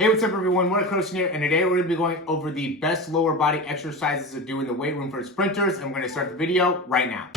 Hey, what's up everyone? Morey Croson here, and today we're going to be going over the best lower body exercises to do in the weight room for sprinters, and we're going to start the video right now.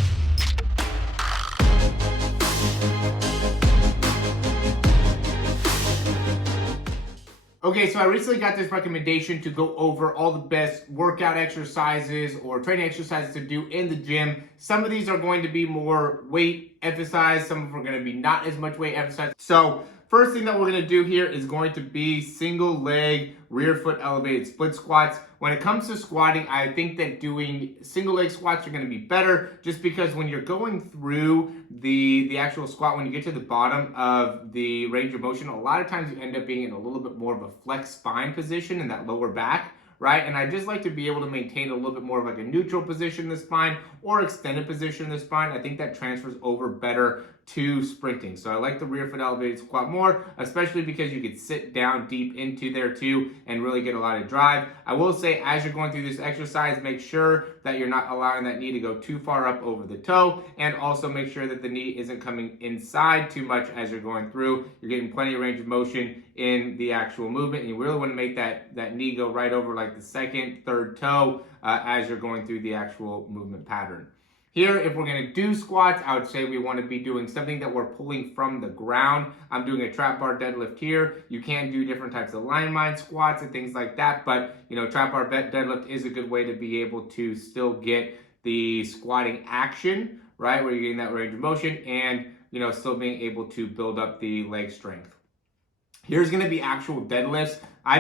Okay, so I recently got this recommendation to go over all the best workout exercises or training exercises to do in the gym. Some of these are going to be more weight emphasized, some of them are going to be not as much weight emphasized. So first thing that we're going to do here is going to be single leg rear foot elevated split squats. When it comes to squatting, I think that doing single leg squats are going to be better, just because when you're going through the actual squat, when you get to the bottom of the range of motion, a lot of times you end up being in a little bit more of a flex spine position in that lower back, right? And I just like to be able to maintain a little bit more of like a neutral position in the spine or extended position in the spine. I think that transfers over better to sprinting. So I like the rear foot elevated squat more, especially because you could sit down deep into there too and really get a lot of drive. I will say, as you're going through this exercise, make sure that you're not allowing that knee to go too far up over the toe, and also make sure that the knee isn't coming inside too much as you're going through. You're getting plenty of range of motion in the actual movement, and you really want to make that knee go right over like the second, third toe as you're going through the actual movement pattern. Here, if we're going to do squats, I would say we want to be doing something that we're pulling from the ground. I'm doing a trap bar deadlift here. You can do different types of landmine squats and things like that, but trap bar deadlift is a good way to be able to still get the squatting action, right, where you're getting that range of motion and still being able to build up the leg strength. Here's going to be actual deadlifts. I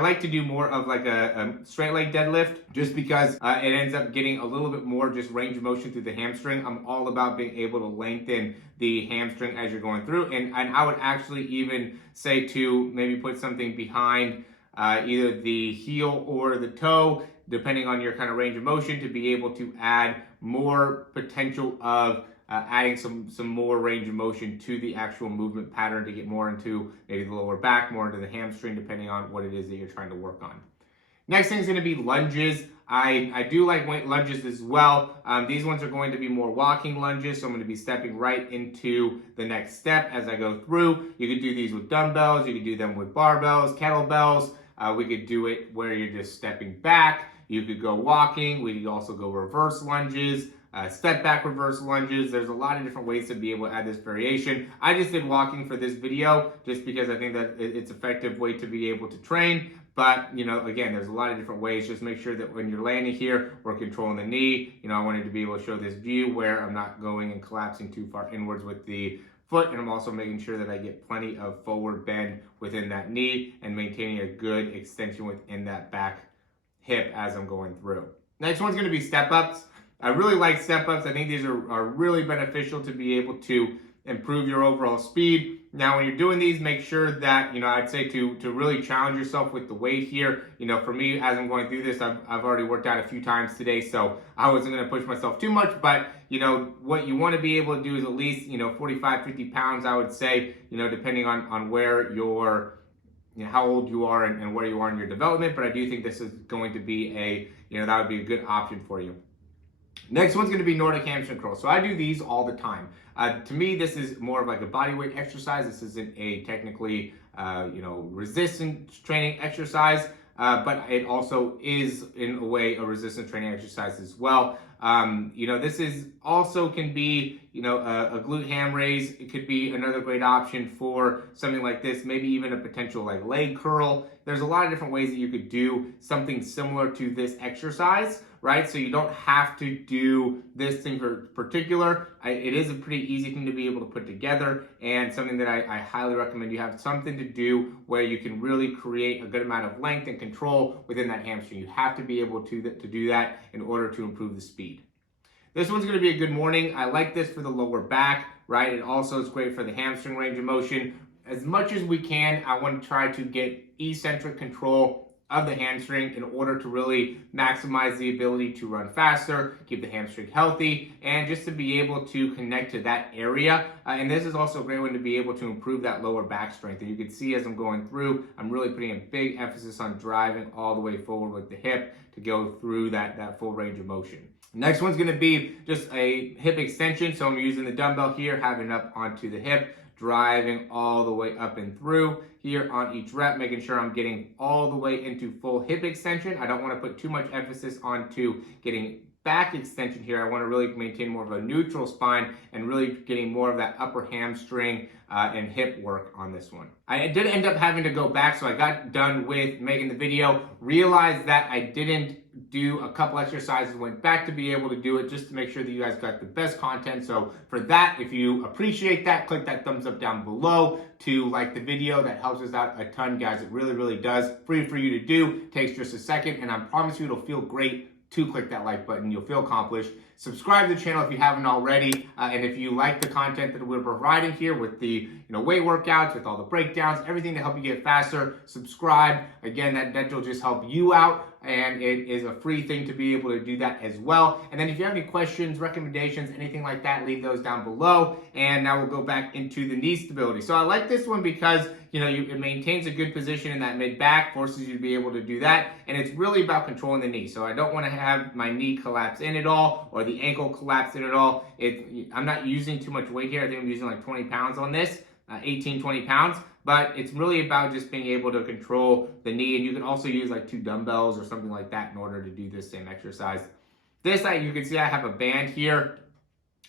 like to do more of like a straight leg deadlift, just because it ends up getting a little bit more just range of motion through the hamstring. I'm all about being able to lengthen the hamstring as you're going through, and I would actually even say to maybe put something behind either the heel or the toe, depending on your kind of range of motion, to be able to add more potential of adding some more range of motion to the actual movement pattern to get more into maybe the lower back, more into the hamstring, depending on what it is that you're trying to work on. Next thing is going to be lunges. I do like weight lunges as well. These ones are going to be more walking lunges, so I'm going to be stepping right into the next step as I go through. You could do these with dumbbells, you could do them with barbells, kettlebells. We could do it where you're just stepping back. You could go walking. We could also go reverse lunges. Step back reverse lunges. There's a lot of different ways to be able to add this variation. I just did walking for this video just because I think that it's an effective way to be able to train. But, again, there's a lot of different ways. Just make sure that when you're landing here, we're controlling the knee. I wanted to be able to show this view where I'm not going and collapsing too far inwards with the foot, and I'm also making sure that I get plenty of forward bend within that knee and maintaining a good extension within that back hip as I'm going through. Next one's going to be step-ups. I really like step-ups. I think these are really beneficial to be able to improve your overall speed. Now, when you're doing these, make sure that, I'd say to really challenge yourself with the weight here. For me, as I'm going through this, I've already worked out a few times today, so I wasn't going to push myself too much, but, what you want to be able to do is at least, 45, 50 pounds, I would say, depending on where you're, how old you are and where you are in your development, but I do think this is going to be that would be a good option for you. Next one's going to be Nordic hamstring curls. So I do these all the time. To me, this is more of like a body weight exercise. This isn't a technically, resistance training exercise, but it also is in a way a resistance training exercise as well. This is also can be, a glute ham raise. It could be another great option for something like this, maybe even a potential like leg curl. There's a lot of different ways that you could do something similar to this exercise, right? So you don't have to do this thing for particular. It is a pretty easy thing to be able to put together, and something that I highly recommend. You have something to do where you can really create a good amount of length and control within that hamstring. You have to be able to do that in order to improve the speed. This one's going to be a good morning. I like this for the lower back, right? It also is great for the hamstring range of motion. As much as we can, I want to try to get eccentric control of the hamstring in order to really maximize the ability to run faster, keep the hamstring healthy, and just to be able to connect to that area. And this is also a great one to be able to improve that lower back strength. And you can see as I'm going through, I'm really putting a big emphasis on driving all the way forward with the hip to go through that full range of motion. Next one's going to be just a hip extension. So I'm using the dumbbell here, having it up onto the hip, driving all the way up and through here on each rep, making sure I'm getting all the way into full hip extension. I don't want to put too much emphasis onto getting back extension here. I want to really maintain more of a neutral spine and really getting more of that upper hamstring and hip work on this one. I did end up having to go back, so I got done with making the video, realized that I didn't do a couple exercises, went back to be able to do it just to make sure that you guys got the best content. So for that, if you appreciate that, click that thumbs up down below to like the video. That helps us out a ton, guys. It really, really does. Free for you to do, takes just a second, and I promise you it'll feel great to click that like button. You'll feel accomplished. Subscribe to the channel if you haven't already, and if you like the content that we're providing here with the weight workouts, with all the breakdowns, everything to help you get faster, subscribe. Again, that will just help you out, and it is a free thing to be able to do that as well. And then if you have any questions, recommendations, anything like that, leave those down below. And now we'll go back into the knee stability. So I like this one because it maintains a good position in that mid back, forces you to be able to do that, and it's really about controlling the knee. So I don't want to have my knee collapse in at all, or the ankle collapse in at all. I'm not using too much weight here. I think I'm using like 20 pounds on this, 18, 20 pounds. But it's really about just being able to control the knee, and you can also use like 2 dumbbells or something like that in order to do this same exercise. This side, you can see I have a band here.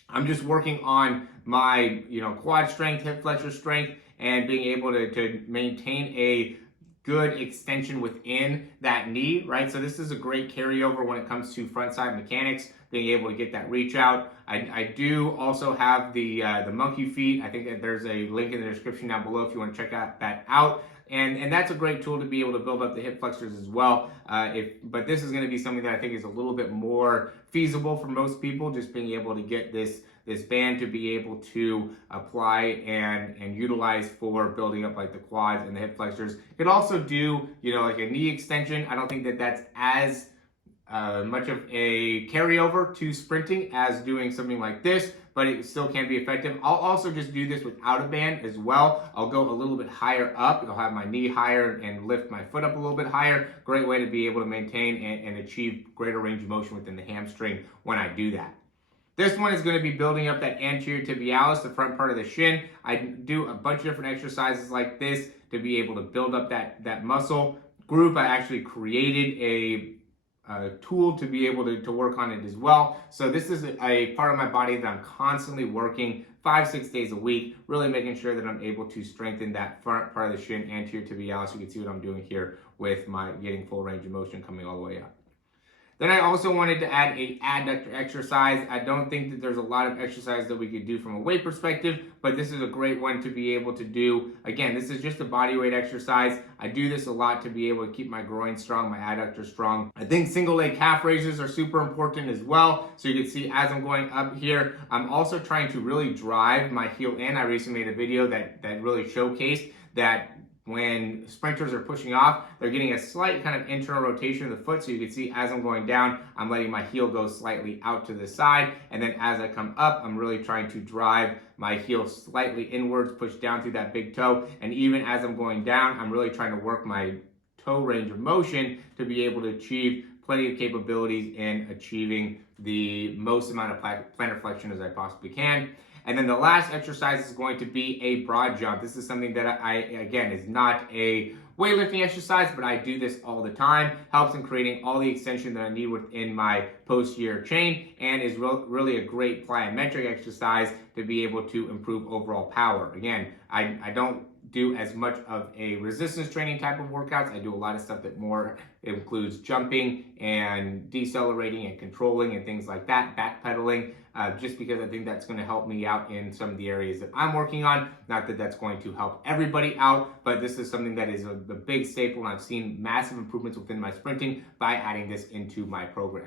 I'm just working on my quad strength, hip flexor strength, and being able to maintain a good extension within that knee, right? So this is a great carryover when it comes to front side mechanics, being able to get that reach out. I do also have the monkey feet. I think that there's a link in the description down below if you want to check that out. And that's a great tool to be able to build up the hip flexors as well. But this is going to be something that I think is a little bit more feasible for most people, just being able to get this band to be able to apply and utilize for building up like the quads and the hip flexors. You could also do, like a knee extension. I don't think that that's as much of a carryover to sprinting as doing something like this, but it still can be effective. I'll also just do this without a band as well. I'll go a little bit higher up. I'll have my knee higher and lift my foot up a little bit higher. Great way to be able to maintain and achieve greater range of motion within the hamstring when I do that. This one is going to be building up that anterior tibialis, the front part of the shin. I do a bunch of different exercises like this to be able to build up that muscle group. I actually created a tool to be able to work on it as well. So this is a part of my body that I'm constantly working 5-6 days a week, really making sure that I'm able to strengthen that front part of the shin, anterior tibialis. You can see what I'm doing here with my getting full range of motion coming all the way up. Then I also wanted to add a adductor exercise. I don't think that there's a lot of exercise that we could do from a weight perspective, but this is a great one to be able to do. Again, this is just a body weight exercise. I do this a lot to be able to keep my groin strong, my adductor strong. I think single leg calf raises are super important as well. So you can see as I'm going up here, I'm also trying to really drive my heel in. I recently made a video that really showcased that when sprinters are pushing off, they're getting a slight kind of internal rotation of the foot. So you can see as I'm going down, I'm letting my heel go slightly out to the side. And then as I come up, I'm really trying to drive my heel slightly inwards, push down through that big toe. And even as I'm going down, I'm really trying to work my toe range of motion to be able to achieve plenty of capabilities in achieving the most amount of plantar flexion as I possibly can. And then the last exercise is going to be a broad jump. This is something that again, is not a weightlifting exercise, but I do this all the time. Helps in creating all the extension that I need within my posterior chain, and is really a great plyometric exercise to be able to improve overall power. Again, I don't do as much of a resistance training type of workouts. I do a lot of stuff that more includes jumping and decelerating and controlling and things like that, backpedaling, just because I think that's going to help me out in some of the areas that I'm working on. Not that that's going to help everybody out, but this is something that is the big staple, and I've seen massive improvements within my sprinting by adding this into my program.